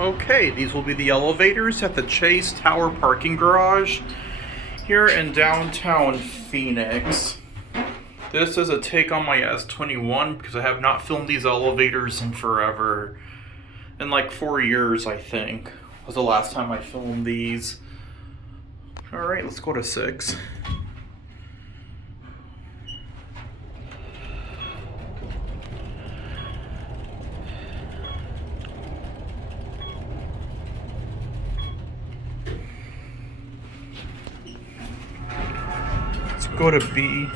Okay, these will be the elevators at the Chase Tower parking garage here in downtown Phoenix. This is a take on my S21 because I have not filmed these elevators in forever. In like 4 years, I think, was the last time I filmed these. Alright, let's go to 6. Let's go to B.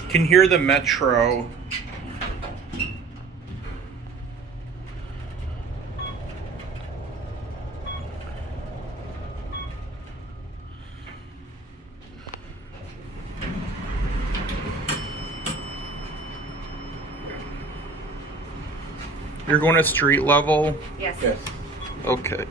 You can hear the metro. You're going to street level? Yes. Yes. Okay.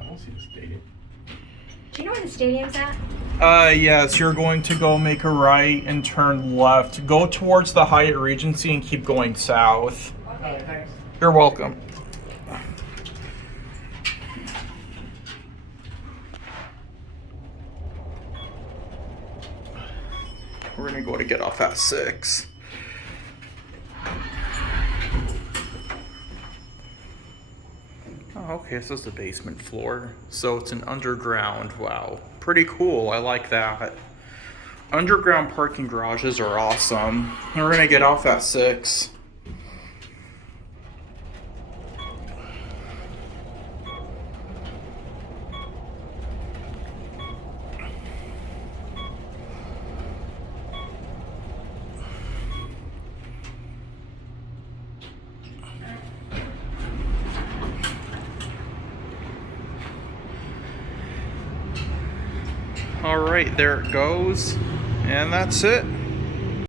I don't see the stadium. Do you know where the stadium's at? Yes, you're going to go make a right and turn left. Go towards the Hyatt Regency and keep going south. Okay, thanks. You're welcome. We're gonna go to get off at 6. Oh, okay, this is the basement floor. So it's an underground. Wow, pretty cool. I like that. Underground parking garages are awesome. We're gonna get off at 6. All right, there it goes. And that's it.